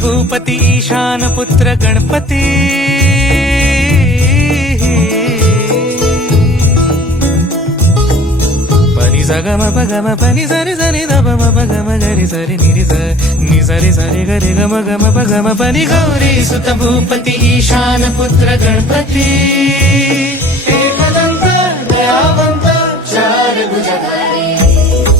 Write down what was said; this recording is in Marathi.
भूपती ईशान पुत्र गणपती पनी सगम पगम पनी सरी सरी दब पगम गरी सरी नि सरी सरी गरी गम गम पगम पनी गौरी सुत भूपती ईशान पुत्र गणपती एकदंत दयावंत चार भुजगा